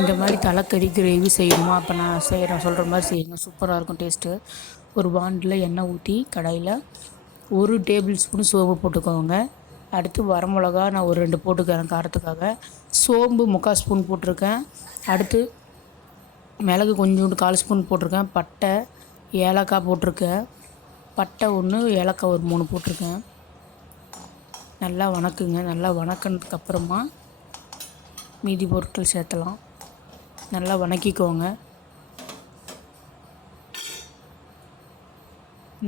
இந்த மாதிரி தலைக்கறி கிரேவி செய்யணுமா? அப்போ நான் செய்கிறேன் சொல்கிற மாதிரி செய்யுங்க. சூப்பராக இருக்கும் டேஸ்ட்டு ஒரு பாண்டில் எண்ணெய் ஊற்றி கடாயில் ஒரு டேபிள் ஸ்பூன் சோம்பு போட்டுக்கோங்க. அடுத்து வரமிளகா நான் ஒரு ரெண்டு போட்டுக்கிறேன் காரத்துக்காக. சோம்பு முக்கால் ஸ்பூன் போட்டிருக்கேன். அடுத்து மிளகு கொஞ்சோண்டு கால் ஸ்பூன் போட்டிருக்கேன். பட்டை ஏலக்காய் போட்டிருக்கேன். பட்டை ஒன்று ஏலக்காய் ஒரு மூணு போட்டிருக்கேன். நல்லா வணக்குங்க. நல்லா வணக்கினதுக்கப்புறமா மீதி பொருட்கள் சேர்த்தலாம். நல்லா வணக்கிக்கோங்க.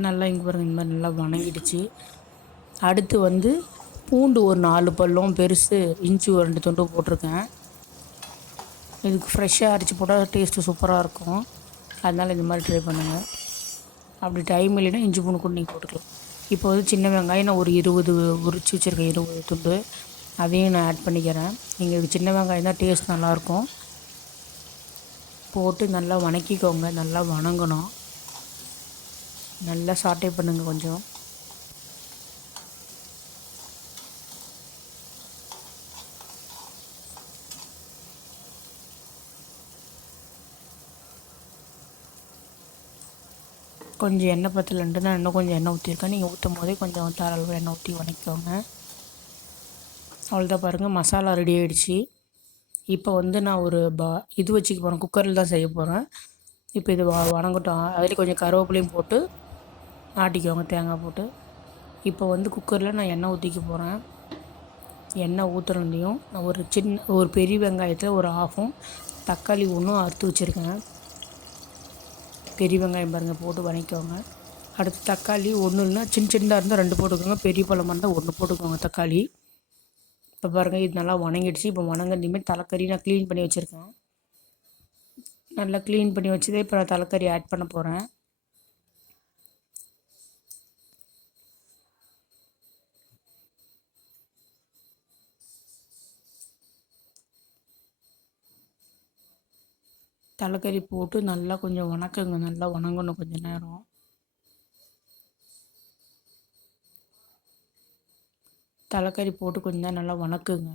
நல்லா இங்கே பாருங்கள் இந்த மாதிரி நல்லா வணங்கிடுச்சு. அடுத்து வந்து பூண்டு ஒரு நாலு பல்லும் பெருசு இஞ்சி ஒரு ரெண்டு துண்டு போட்டிருக்கேன். இதுக்கு ஃப்ரெஷ்ஷாக அரைச்சி போட்டால் டேஸ்ட்டு சூப்பராக இருக்கும். அதனால் இந்த மாதிரி ட்ரை பண்ணுங்கள் அப்படி டைம் இல்லைன்னா இஞ்சி பூண்டு கூட நீங்கள் போட்டுக்கலாம். இப்போ வந்து சின்ன வெங்காயம் நான் ஒரு இருபது உரிச்சு வச்சுருக்கேன் இருபது துண்டு. அதையும் நான் ஆட் பண்ணிக்கிறேன். நீங்கள் சின்ன வெங்காயம் தான் டேஸ்ட் நல்லாயிருக்கும் போட்டு நல்லா வணக்கிக்கோங்க. நல்லா வணங்கணும். நல்லா சாட்டை பண்ணுங்க கொஞ்சம். கொஞ்சம் எண்ணெய் பத்தலன்ட்டு நான் இன்னும் கொஞ்சம் எண்ணெய் ஊற்றிருக்கேன் நீங்கள் ஊற்றும் போதே கொஞ்சம் தாராளமாக எண்ணெய் ஊற்றி வணக்கிக்கோங்க. அவ்வளோதான் பாருங்கள் மசாலா ரெடி ஆகிடுச்சி இப்போ வந்து நான் ஒரு பா இது வச்சுக்க போகிறேன் குக்கரில் தான் செய்ய போகிறேன் இப்போ இது வ வணங்கட்டும். அதில் கொஞ்சம் கருவேப்பிலையும் போட்டு ஆட்டிக்கோங்க. தேங்காய் போட்டு. இப்போ வந்து குக்கரில் நான் எண்ணெய் ஊற்றிக்க போகிறேன் எண்ணெய் ஊற்றுறதையும் நான் ஒரு சின்ன ஒரு பெரிய வெங்காயத்தில் ஒரு ஆஃபும் தக்காளி ஒன்றும் அறுத்து வச்சுருக்கேன். பெரிய வெங்காயம் பாருங்கள் போட்டு வணக்கிக்கோங்க. அடுத்து தக்காளி ஒன்று இல்லைன்னா சின்ன சின்னதாக இருந்தால் ரெண்டு போட்டுக்கோங்க. பெரிய பழமாக இருந்தால் ஒன்று போட்டுக்கோங்க தக்காளி. இப்போ பாருங்கள் இது நல்லா வணங்கிடுச்சு. இப்போ வணங்கினதுமே தலைக்கறி நான் க்ளீன் பண்ணி வச்சுருக்கேன். நல்லா க்ளீன் பண்ணி வச்சதே இப்போ நான் தலைக்கறி ஆட் பண்ண போகிறேன் தலைக்கறி போட்டு நல்லா கொஞ்சம் வணக்கங்க நல்லா வணங்கணும் கொஞ்சம் நேரம். தலைக்கறி போட்டு கொஞ்சம் நல்லா வணக்குங்க.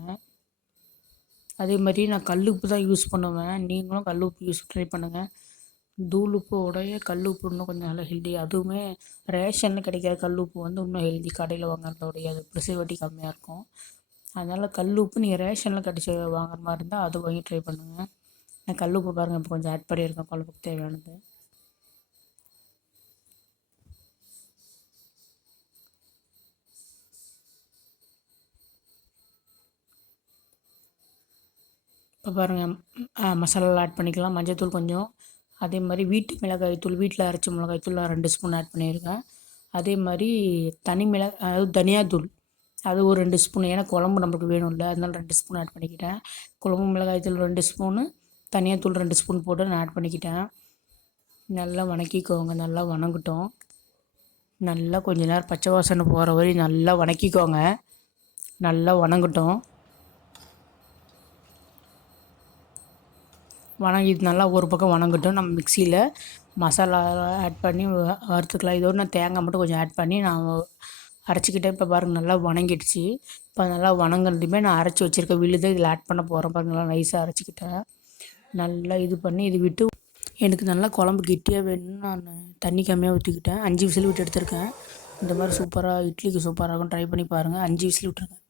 அதே மாதிரி நான் கல் உப்பு தான் யூஸ் பண்ணுவேன். நீங்களும் கல் உப்பு யூஸ் ட்ரை பண்ணுங்கள் தூள் உப்போடைய கல் உப்பு இன்னும் கொஞ்சம் நல்லா ஹெல்தி அதுவுமே ரேஷனில் கிடைக்கிற கல் உப்பு வந்து இன்னும் ஹெல்தி கடையில் வாங்குறதோடைய அது ப்ரிசர்வேட்டிவ் கம்மியாக இருக்கும். அதனால் கல் உப்பு நீங்கள் ரேஷனில் கிடச்சி வாங்குற மாதிரி இருந்தால் அது வாங்கி ட்ரை பண்ணுங்கள் நான் கல் உப்பு பாருங்கள் இப்போ கொஞ்சம் ஆட் பண்ணியிருக்கேன் குழம்புக்கு தேவையானது. இப்போ பாருங்கள் மசாலாவில் ஆட் பண்ணிக்கலாம். மஞ்சத்தூள் கொஞ்சம். அதே மாதிரி வீட்டு மிளகாய் தூள் வீட்டில் அரைச்ச மிளகாய் தூள் ரெண்டு ஸ்பூன் ஆட் பண்ணியிருக்கேன். அதே மாதிரி தனி மிளகாய் அதாவது தனியாத்தூள் அது ஒரு ரெண்டு ஸ்பூன் ஏன்னா குழம்பு நம்மளுக்கு வேணும்ல அதனால ரெண்டு ஸ்பூன் ஆட் பண்ணிக்கிட்டேன். குழம்பு மிளகாய் தூள் ரெண்டு ஸ்பூனு தனியாத்தூள் ரெண்டு ஸ்பூன் போட்டு நான் ஆட் பண்ணிக்கிட்டேன். நல்லா வணக்கிக்கோங்க. நல்லா வணங்கட்டும். நல்லா கொஞ்ச நேரம் பச்சை வாசனை போகிற வரையும் நல்லா வணக்கிக்கோங்க. நல்லா வணங்கட்டும். வணங்கி இது நல்லா ஒரு பக்கம் வணங்கட்டும். நம்ம மிக்சியில் மசாலா ஆட் பண்ணி வறுத்துக்கலாம். இதோடு நான் தேங்காய் மட்டும் கொஞ்சம் ஆட் பண்ணி நான் அரைச்சிக்கிட்டேன். இப்போ பாருங்கள் நல்லா வணங்கிடுச்சு. இப்போ நல்லா வணங்கினதுமே நான் அரைச்சி வச்சுருக்க விழுதை. இதில் ஆட் பண்ண போகிறேன் பாருங்கள் நல்லா நைஸாக அரைச்சிக்கிட்டேன். நல்லா இது பண்ணி இது விட்டு எனக்கு நல்லா குழம்பு கெட்டியாக வேணும்னு நான் தண்ணி கம்மியாக ஊற்றிக்கிட்டேன் அஞ்சு விசில் விட்டு எடுத்திருக்கேன். இந்த மாதிரி சூப்பராக இட்லிக்கு சூப்பராக இருக்கும். ட்ரை பண்ணி பாருங்கள் அஞ்சு விசில் விட்டுருக்கேன்.